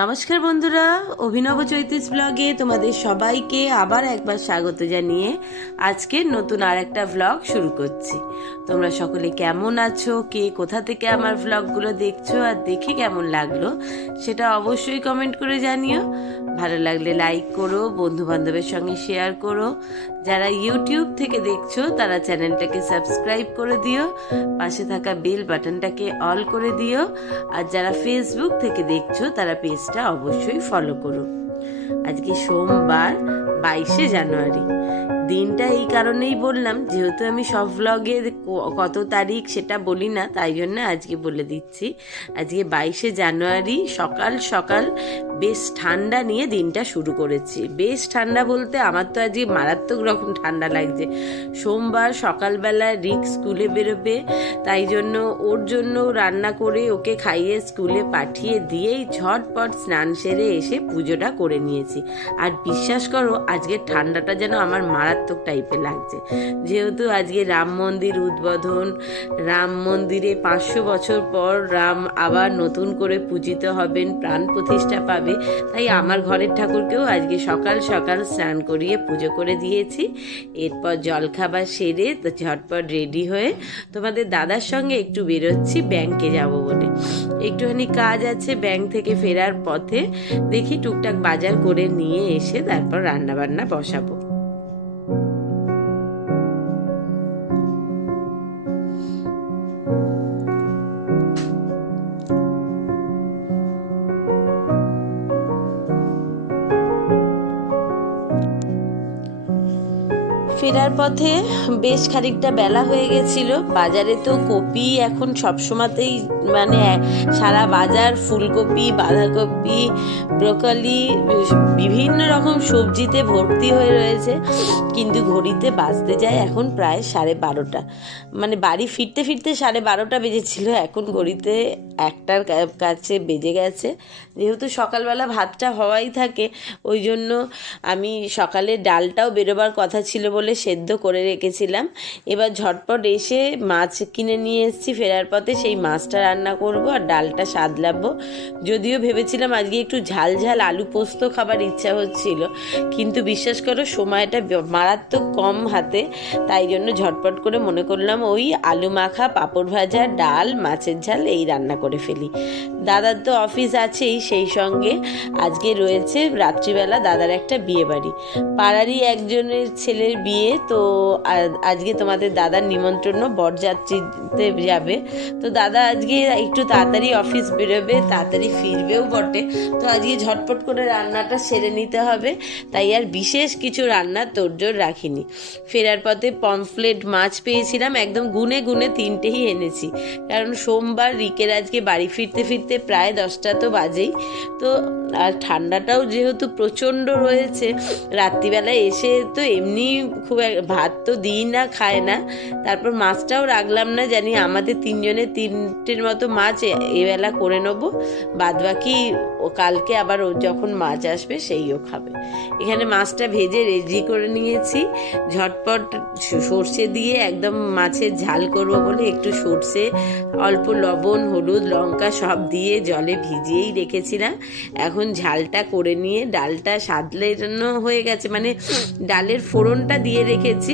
নমস্কার বন্ধুরা, অভিনব চৈতিস ব্লগে তোমাদের সবাইকে আবার একবার স্বাগত জানিয়ে আজকে নতুন আর একটা ব্লগ শুরু করছি। তোমরা সকলে কেমন আছো, কে কোথা থেকে আমার ব্লগগুলো দেখছো আর দেখে কেমন লাগলো সেটা অবশ্যই কমেন্ট করে জানিও। ভালো লাগলে লাইক করো, বন্ধু বান্ধবের সঙ্গে শেয়ার করো। যারা ইউটিউব থেকে দেখছো তারা চ্যানেলটাকে সাবস্ক্রাইব করে দিও, পাশে থাকা বেল বাটনটাকে অল করে দিও। আর যারা ফেসবুক থেকে দেখছো তারা পেজটা অবশ্যই ফলো করো। আজকে সোমবার 22শে জানুয়ারি। দিনটা এই কারণেই বললাম, যেহেতু আমি সব ব্লগে কত তারিখ সেটা বলি না, তাই জন্য আজকে বলে দিচ্ছি। আজকে 22শে জানুয়ারি সকাল সকাল বেশ ঠান্ডা নিয়ে দিনটা শুরু করেছি। বেশ ঠান্ডা বলতে আমার তো আজকে মারাত্মক রকম ঠান্ডা লাগছে। সোমবার সকালবেলা রিক স্কুলে বেরোবে, তাই জন্য ওর জন্য রান্না করে ওকে খাইয়ে স্কুলে পাঠিয়ে দিয়েই ঝটপট স্নান সেরে এসে পুজোটা করে নিয়েছি। আর বিশ্বাস করো, আজকে ঠান্ডাটা যেন আমার মারাত্মক টাইপের লাগছে। যেহেতু আজকে রাম মন্দির উদ্বোধন, রাম মন্দিরে 500 বছর পর রাম আবার নতুন করে পূজিত হবেন, প্রাণ প্রতিষ্ঠা পাবে, তাই আমার ঘরের ঠাকুরকেও আজকে সকাল সকাল স্নান করিয়ে পুজো করে দিয়েছি। এরপর জলখাবার সেরে ঝটপট রেডি হয়ে তোমাদের দাদার সঙ্গে একটু বেরোচ্ছি ব্যাংকে যাব বলে। একটুখানি কাজ আছে ব্যাংক থেকে ফেরার পথে, দেখি টুকটাক বাজার করে নিয়ে এসে তারপর রান্না বান্না বসাবো। ফেরার পথে বেশ খানিকটা বেলা হয়ে গেছিল। বাজারে তো কপি এখন সবসময়তেই মানে সারা বাজার ফুলকপি, বাঁধাকপি, ব্রোকলি, বিভিন্ন রকম সবজিতে ভর্তি হয়ে রয়েছে। কিন্তু ঘড়িতে বাজতে যায় এখন প্রায় 12:30। মানে বাড়ি ফিরতে ফিরতে 12:30 বেজেছিল, এখন ঘড়িতে 1টার কাছে বেজে গেছে। যেহেতু সকালবেলা ভাতটা হওয়াই থাকে, ওই জন্য আমি সকালে ডালটাও বেরোবার কথা ছিল বলে সেদ্ধ করে রেখেছিলাম। এবার ঝটপট এসে মাছ কিনে নিয়ে এসেছি, ফেরার পথে সেই মাছটা রান্না করব আর ডালটা সাদলাবো। যদিও ভেবেছিলাম আজকে একটু ঝাল ঝাল আলু পোস্ত খাবার ইচ্ছা হচ্ছিল, কিন্তু বিশ্বাস করো সময়টা মারাত্মক কম হাতে, তাই জন্য ঝটপট করে মনে করলাম ওই আলু মাখা, পাঁপড় ভাজা, ডাল, মাছের ঝাল এই রান্না করে ফেলি। দাদার তো অফিস আছেই, সেই সঙ্গে আজকে রয়েছে রাত্রিবেলা দাদার একটা বিয়ে বাড়ি, পাড়ারই একজনের ছেলের বিয়ে। তো আজকে তোমাদের দাদার নিমন্ত্রণ, বরযাত্রীতে যাবে। তো দাদা আজকে একটু তাড়াতাড়ি অফিস বেরোবে, তাড়াতাড়ি ফিরবেও বটে। তো আজকে ঝটপট করে রান্নাটা সেরে নিতে হবে, তাই আর বিশেষ কিছু রান্নার তোড়জোড় রাখিনি। ফেরার পথে পমফ্লেট মাছ পেয়েছিলাম, একদম গুনে গুনে 3টেই এনেছি, কারণ সোমবার রিকের আজকে বাড়ি ফিরতে ফিরতে প্রায় 10টা তো বাজেই। তো আর ঠান্ডাটাও যেহেতু প্রচণ্ড রয়েছে, রাত্রিবেলায় এসে তো এমনি খুব ভাত তো দিই না, খায় না। তারপর মাছটাও রাখলাম না, জানি আমাদের 3জনের 3টের মতো মাছ এবেলা করে নেবো, বাদবাকি ও কালকে আবার ও যখন মাছ আসবে সেইও খাবে। এখানে মাছটা ভেজে রেডি করে নিয়েছি। ঝটপট সর্ষে দিয়ে একদম মাছের ঝাল করবো বলে একটু সর্ষে, অল্প লবণ, হলুদ, লঙ্কা সব দিয়ে জলে ভিজিয়েই রেখেছিলাম। এখন ঝালটা করে নিয়ে ডালটা সাদলানো হয়ে গেছে, মানে ডালের ফোড়নটা দিয়ে রেখেছি,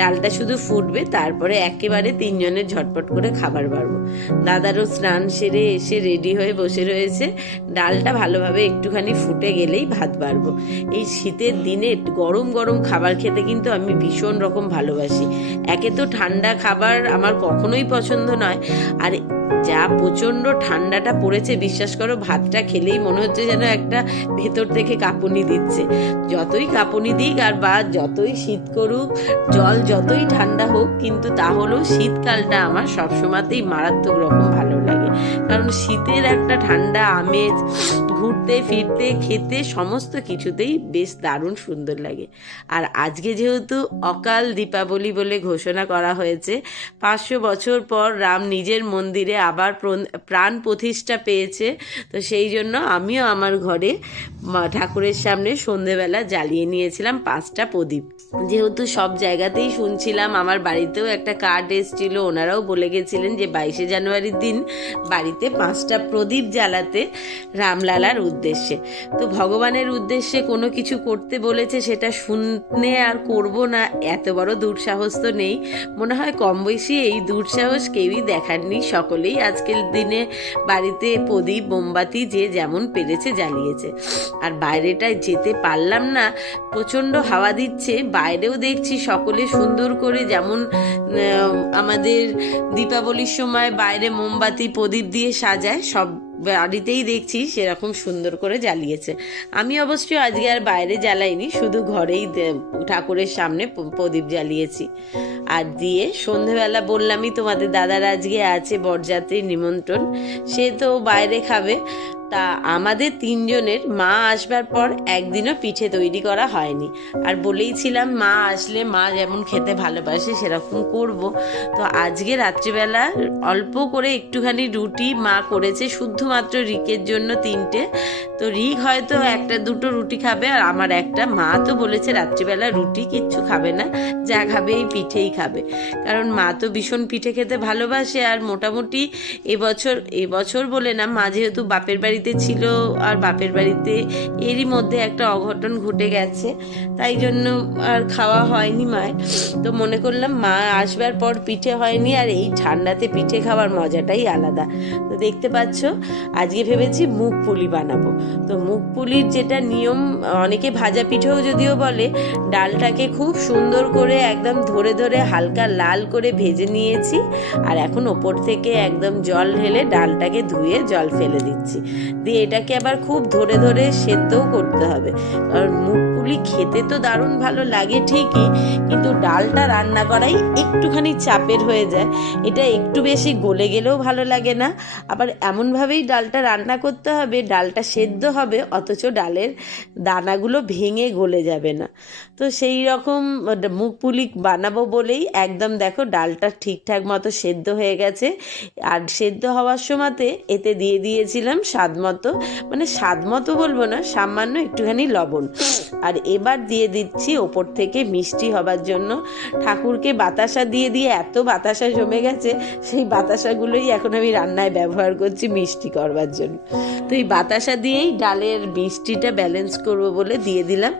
ডালটা শুধু ফুটবে, তারপরে একেবারে 3জনের ঝটপট করে খাবার বাড়বো। দাদারও স্নান সেরে এসে রেডি হয়ে বসে রয়েছে। ডালটা ভালোভাবে একটুখানি ফুটে গেলেই ভাত বাড়বো। এই শীতের দিনে গরম গরম খাবার খেতে কিন্তু আমি ভীষণ রকম ভালোবাসি। একে তো ঠান্ডা খাবার আমার কখনোই পছন্দ নয়, আর যা প্রচণ্ড ঠান্ডাটা পড়েছে, বিশ্বাস করো ভাতটা খেলেই মনে হচ্ছে যেন একটা ভেতর থেকে কাঁপুনি দিচ্ছে। যতই কাঁপুনি দিক আর বা যতই শীত করুক, জল যতই ঠান্ডা হোক, কিন্তু তাহলেও শীতকালটা আমার সবসময়তেই মারাত্মক রকম ভালো লাগে। কারণ শীতের একটা ঠান্ডা আমেজ, ঘুরতে ফিরতে, খেতে, সমস্ত কিছুতেই বেশ দারুণ সুন্দর লাগে। আর আজকে যেহেতু অকাল দীপাবলি বলে ঘোষণা করা হয়েছে, 500 বছর পর রাম নিজের মন্দিরে আবার প্রাণ প্রতিষ্ঠা পেয়েছে, তো সেই জন্য আমিও আমার ঘরে ঠাকুরের সামনে সন্ধেবেলা জ্বালিয়ে নিয়েছিলাম 5টা প্রদীপ। যেহেতু সব জায়গাতেই শুনছিলাম, আমার বাড়িতেও একটা কার্ড এসেছিল, ওনারাও বলে গেছিলেন যে 22শে জানুয়ারির দিন বাড়িতে 5টা প্রদীপ জ্বালাতে রামলালার উদ্দেশ্যে। তো ভগবানের উদ্দেশ্যে কোনো কিছু করতে বলেছে, সেটা শুনে আর করব না এত বড় দুঃসাহস তো নেই। মনে হয় কম বয়সী এই দুঃসাহস কেউই দেখাননি। সকলেই আজকের দিনে বাড়িতে প্রদীপ মোমবাতি যে যেমন পেরেছে জ্বালিয়েছে। আর বাইরেটায় যেতে পারলাম না, প্রচণ্ড হাওয়া দিচ্ছে। বাইরেও দেখছি সকলে সুন্দর করে, যেমন আমাদের দীপাবলির সময় বাইরে মোমবাতি প্রদীপ দিয়ে সাজায়, সব বাড়িতেই দেখছি সেরকম সুন্দর করে জ্বালিয়েছে। আমি অবশ্য আজকে আর বাইরে জ্বালাইনি, শুধু ঘরেই ঠাকুরের সামনে প্রদীপ জ্বালিয়েছি। আর দিয়ে সন্ধেবেলা বললামই তোমাদের দাদার আজকে আছে বরযাত্রীর নিমন্ত্রণ, সে তো বাইরে খাবে। তা আমাদের 3 জনের মা আসবার পর একদিনও পিঠে তৈরি করা হয়নি। আর বলেইছিলাম মা আসলে মা যেমন খেতে ভালোবাসে সেরকম করব। তো আজকে রাত্রিবেলা অল্প করে একটুখানি রুটি মা করেছে, শুধুমাত্র রিকের জন্য 3টে। তো রিক হয়তো 1-2টো রুটি খাবে আর আমার একটা। মা তো বলেছে রাত্রিবেলা রুটি কিচ্ছু খাবে না, যা খাবে এই পিঠেই খাবে, কারণ মা তো ভীষণ পিঠে খেতে ভালোবাসে। আর মোটামুটি এবছর বলে না, মা যেহেতু বাপের বাড়িতে ছিল আর বাপের বাড়িতে এরই মধ্যে একটা অঘটন ঘটে গেছে, তাই জন্য আর খাওয়া হয়নি মায়ের। তো মনে করলাম মা আসবার পর পিঠে হয়নি, আর এই ঠান্ডাতে পিঠে খাওয়ার মজাটাই আলাদা। তো দেখতে পাচ্ছ আজকে ভেবেছি মুগ পুলি বানাবো। তো মুগ পুলির যেটা নিয়ম, অনেকে ভাজা পিঠেও যদিও বলে, ডালটাকে খুব সুন্দর করে একদম ধরে ধরে হালকা লাল করে ভেজে নিয়েছি। আর এখন ওপর থেকে একদম জল ঢেলে ডালটাকে ধুয়ে জল ফেলে দিচ্ছি। দিয়ে এটাকে আবার খুব ধরে ধরে সেদ্ধও করতে হবে, কারণ মুগ পুলি খেতে তো দারুণ ভালো লাগে ঠিকই, কিন্তু ডালটা রান্না করাই একটুখানি চাপের হয়ে যায়। এটা একটু বেশি গলে গেলেও ভালো লাগে না। আবার এমনভাবেই ডালটা রান্না করতে হবে, ডালটা সেদ্ধ হবে অথচ ডালের দানাগুলো ভেঙে গলে যাবে না। তো সেই রকম মুগ পুলি বানাবো বলেই একদম দেখো ডালটা ঠিকঠাক মতো সেদ্ধ হয়ে গেছে। আর সেদ্ধ হওয়ার সময়তে এতে দিয়ে দিয়েছিলাম স্বাদ মতো, মানে স্বাদ মতো বলবো না, সামান্য একটুখানি লবণ। আর এবার দিয়ে দিচ্ছি ওপর থেকে মিষ্টি হবার জন্য। ঠাকুরকে বাতাসা দিয়ে দিয়ে এত বাতাসা জমে গেছে, সেই বাতাসাগুলোই এখন আমি রান্নায় ব্যবহার করছি মিষ্টি করবার জন্য। তো এই বাতাসা দিয়েই ডালের মিষ্টিটা ব্যালেন্স করব বলে দিয়ে দিলাম।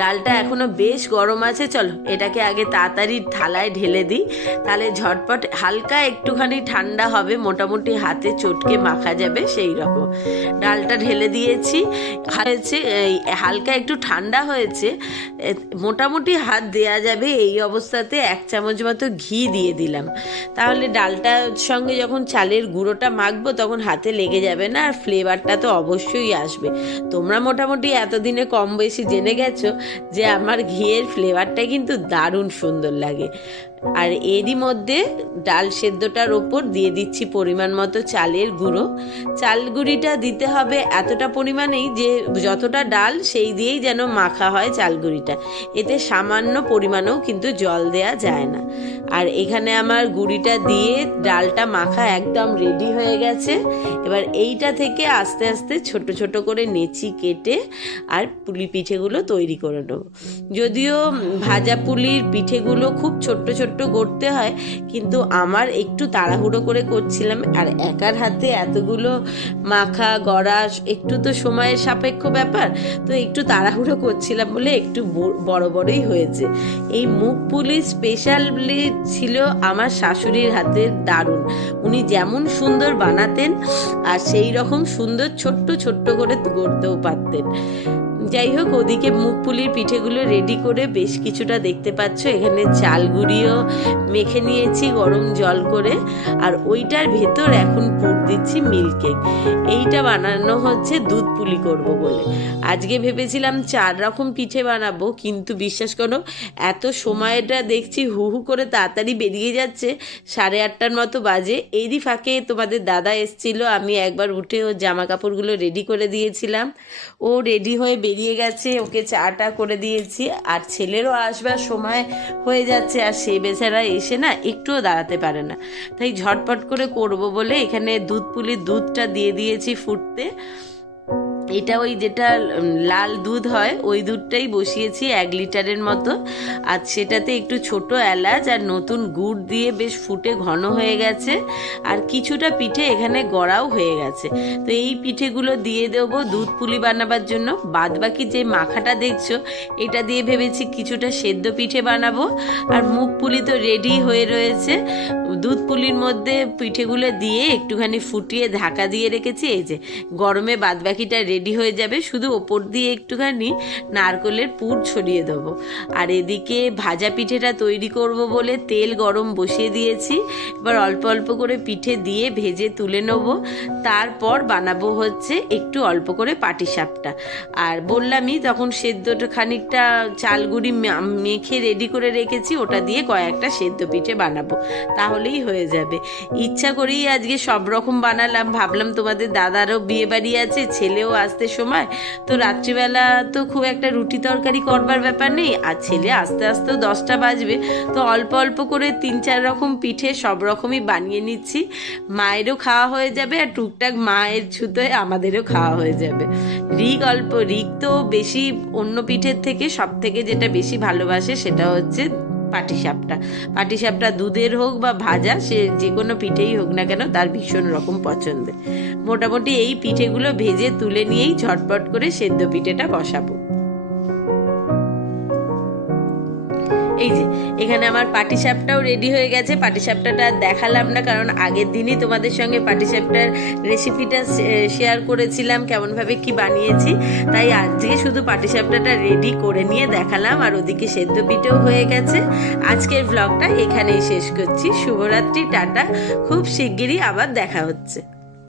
ডালটা এখনো বেশ গরম আছে, চলো এটাকে আগে তাড়াতাড়ি থালায় ঢেলে দিই, তাহলে ঝটপট হালকা একটুখানি ঠান্ডা হবে, মোটামুটি হাতে চটকে মাখা যাবে সেই রকম। ডালটা ঢেলে দিয়েছি, হয়েছে হালকা একটু ঠান্ডা হয়েছে, মোটামুটি হাত দেয়া যাবে এই অবস্থাতে। 1 চামচ মতো ঘি দিয়ে দিলাম, তাহলে ডালটার সঙ্গে যখন চালের গুঁড়োটা মাখবো তখন হাতে লেগে যাবে না, আর ফ্লেভারটা তো অবশ্যই আসবে। তোমরা মোটামুটি এতদিনে কম বেশি জেনে গেছো যে আমার ঘিয়ের ফ্লেভারটা কিন্তু দারুণ সুন্দর লাগে। আর এরই মধ্যে ডাল সেদ্ধটার ওপর দিয়ে দিচ্ছি পরিমাণ মতো চালের গুঁড়ো। চাল গুঁড়িটা দিতে হবে এতটা পরিমাণেই যে যতটা ডাল সেই দিয়েই যেন মাখা হয় চাল গুঁড়িটা, এতে সামান্য পরিমাণেও কিন্তু জল দেয়া যায় না। আর এখানে আমার গুঁড়িটা দিয়ে ডালটা মাখা একদম রেডি হয়ে গেছে। এবার এইটা থেকে আস্তে আস্তে ছোট ছোট করে নেচি কেটে আর পুলি পিঠেগুলো তৈরি করে নেব। যদিও ভাজা পুলির পিঠেগুলো খুব ছোট্ট ছোট্ট করতে হয়, কিন্তু আমার একটু তাড়াহুড়ো করে করছিলাম, আর একার হাতে এতগুলো মাখা গড়া একটু তো সময়ের সাপেক্ষ ব্যাপার, তো একটু তাড়াহুড়ো করছিলাম বলে একটু বড় বড়ই হয়েছে। এই মুগ পুলি স্পেশালি ছিল আমার শাশুড়ির হাতের দারুণ, উনি যেমন সুন্দর বানাতেন আর সেই রকম সুন্দর ছোট্ট ছোট্ট করে গড়তেও পারতেন। যাই হোক, ওদিকে মুগ পুলির পিঠেগুলো রেডি করে বেশ কিছুটা দেখতে পাচ্ছ এখানে চাল গুঁড়িও মেখে নিয়েছি গরম জল করে, আর ওইটার ভেতর এখন পুর দিচ্ছি মিল্ক কেক। এইটা বানানো হচ্ছে দুধ পুলি করব বলে। আজকে ভেবেছিলাম 4 রকম পিঠে বানাবো, কিন্তু বিশ্বাস করো এত সময়টা দেখছি হু হু করে তাড়াতাড়ি বেরিয়ে যাচ্ছে, 8:30টার মতো বাজে। এরই ফাঁকে তোমাদের দাদা এসছিল, আমি একবার উঠে ওর জামা কাপড়গুলো রেডি করে দিয়েছিলাম। ও রেডি হয়ে বেরিয়ে গেছে, ওকে চাটা করে দিয়েছি। আর ছেলেরও আসবার সময় হয়ে যাচ্ছে, আর সে বেচারা এসে না একটুও দাঁড়াতে পারে না, তাই ঝটপট করে করব বলে এখানে দুধ পুলির দুধটা দিয়ে দিয়েছি ফুটতে। এটা ওই যেটা লাল দুধ হয় ওই দুধটাই বসিয়েছি 1 লিটারের মতো। আর সেটাতে একটু ছোট এলাচ আর নতুন গুড় দিয়ে বেশ ফুটে ঘন হয়ে গেছে। আর কিছুটা পিঠে এখানে গড়াও হয়ে গেছে। তো এই পিঠেগুলো দিয়ে দেবো দুধ পুলি বানাবার জন্য। বাদ বাকি যে মাখাটা দেখছো এটা দিয়ে ভেবেছি কিছুটা সেদ্ধ পিঠে বানাবো। আর মুগ পুলি তো রেডি হয়ে রয়েছে। দুধ পুলির মধ্যে পিঠেগুলো দিয়ে একটুখানি ফুটিয়ে ঢাকা দিয়ে রেখেছি। এই যে গরমে বাদ বাকিটা রেডি হয়ে যাবে, শুধু ওপর দিয়ে একটুখানি নারকেলের পুর ছড়িয়ে দেবো। আর এদিকে ভাজা পিঠেটা তৈরি করব বলে তেল গরম বসিয়ে দিয়েছি। এবার অল্প অল্প করে পিঠে দিয়ে ভেজে তুলে নেব। তারপর বানাবো হচ্ছে একটু অল্প করে পাটিসাপটা। আর বললামই তখন সেদ্ধটা খানিকটা চালগুড়ি মেখে রেডি করে রেখেছি, ওটা দিয়ে কয়েকটা সেদ্ধ পিঠে বানাবো, তাহলেই হয়ে যাবে। ইচ্ছা করেই আজকে সব রকম বানালাম, ভাবলাম তোমাদের দাদারও বিয়ে বাড়ি আছে, ছেলেও আসতে সময়, তো রাত্রিবেলা তো খুব একটা রুটি তরকারি করবার ব্যাপার নেই, আর ছেলে আস্তে আস্তেও 10টা বাজবে, তো অল্প অল্প করে 3-4 রকম পিঠে সব রকমই বানিয়ে নিচ্ছি। মায়েরও খাওয়া হয়ে যাবে আর টুকটাক মায়ের ছুতোয় আমাদেরও খাওয়া হয়ে যাবে। রিক তো বেশি অন্য পিঠের থেকে সব থেকে যেটা বেশি ভালোবাসে সেটা হচ্ছে পাটিসাপটা দুধের হোক বা ভাজা, সে যে কোনো পিঠেই হোক না কেন তার ভীষণ রকম পছন্দের। মোটামুটি এই পিঠেগুলো ভেজে তুলে নিয়েই ঝটপট করে সেদ্ধ পিঠেটা বসাবো। এই যে এখানে আমার পাটিসাপটাও রেডি হয়ে গেছে। পাটিসাপটাটা দেখালাম না কারণ আগের দিনই তোমাদের সঙ্গে পাটিসাপটার রেসিপিটা শেয়ার করেছিলাম, কেমনভাবে কি বানিয়েছি, তাই আজকে শুধু পাটিসাপটাটা রেডি করে নিয়ে দেখালাম। আর ওদিকে সেদ্ধ পিঠেও হয়ে গেছে। আজকের ব্লগটা এখানেই শেষ করছি। শুভরাত্রি, টাটা, খুব শিগগিরই আবার দেখা হচ্ছে।